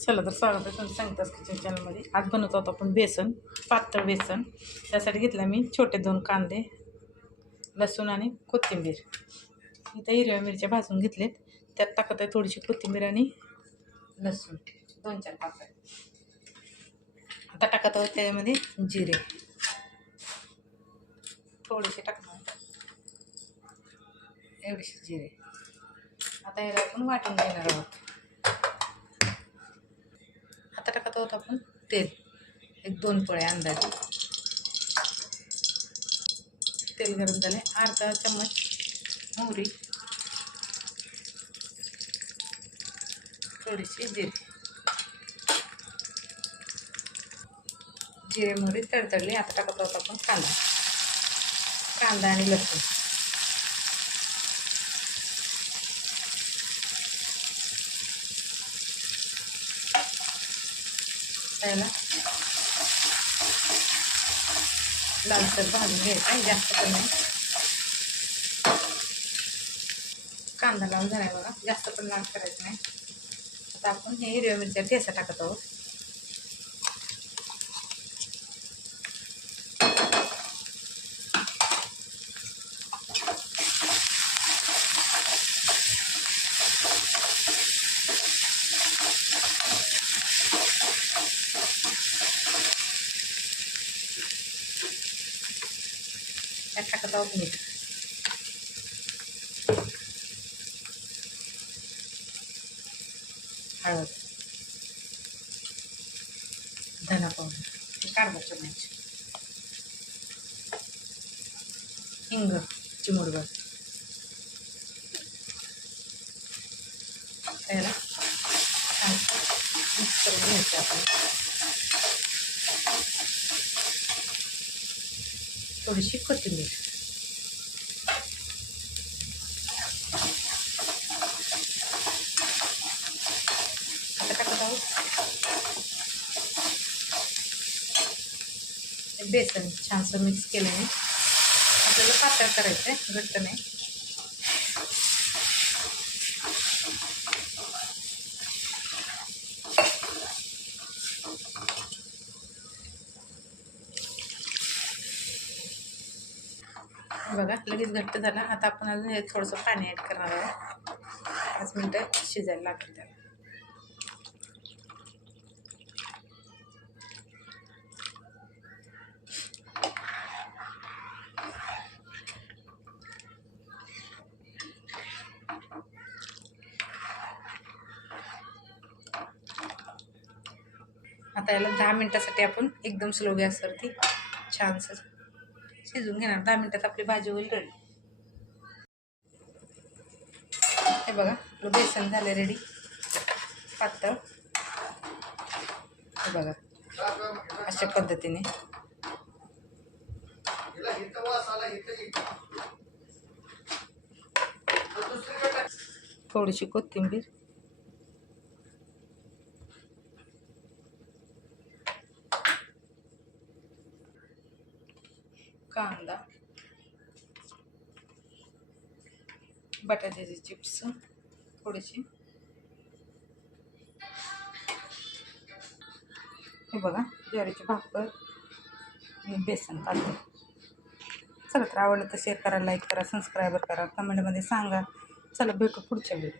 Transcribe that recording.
चला तर स्वागत आहे तुमचं सांगताच किचन चॅनलमध्ये आज बनवतो आहोत आपण बेसन पातळ बेसन. त्यासाठी घेतला मी छोटे दोन कांदे लसूण आणि कोथिंबीर. इथं हिरव्या मिरच्या भाजून घेतलेत. त्यात टाकत आहे थोडीशी कोथिंबीर आणि लसूण. दोन चार पाकळ्या आता टाकत आहोत त्यामध्ये जिरे. थोडेसे टाकणार एवढेसे जिरे. आता याला आपण वाटून घेणार आहोत आता टाकत आहोत आपण तेल. एक दोन पोळे अंदाजे. तेल गरम झाले अर्धा चम्मच मोहरी. थोडीशी जिरे. जिरे मोहरी तडतडली. आता टाकत आहोत आपण कांदा. कांदा आणि लसूण. त्याला लालसर भाजून घ्यायचा आहे, जास्त पण नाही. कांदा लाल झाला बघा. जास्त पण लाल करायचं नाही. आता आपण हे हिरव्या मिरच्या ठेसा टाकत आहोत. त्यात टाकत आहोत मीठ हळद धना पावडर एक अर्धा चमच हिंग चिमुडभर त्याला छान मिक्स करून घ्यायचं आपण थोडीशी कोथिंबीर आता टाकत आहोत बेसन छानसं मिक्स केल्याने आपल्याला पातळ करायचं आहे घट्ट नाही बघा लगेच घट्ट झाला. आता आपण अजून हे थोडंसं पाणी ॲड करणार आहोत. पाच मिनटं शिजायला लागेल त्याला. आता याला दहा मिनटासाठी आपण एकदम स्लो गॅसवरती छानसं शिजून घेणार. दहा मिनटात आपली भाजी होईल रेडी हे बघा आपलं बेसन झालं रेडी पातळ. हे बघा अशा पद्धतीने. थोडीशी कोथिंबीर. कांदा बटाट्याचे चिप्स थोडेसे हे बघा ज्वारीची भाकर बेसन पातळ चला तर आवडलं तर शेअर करा लाईक करा सबस्क्राईबर करा कमेंटमध्ये सांगा. चला भेटू पुढच्या वेळी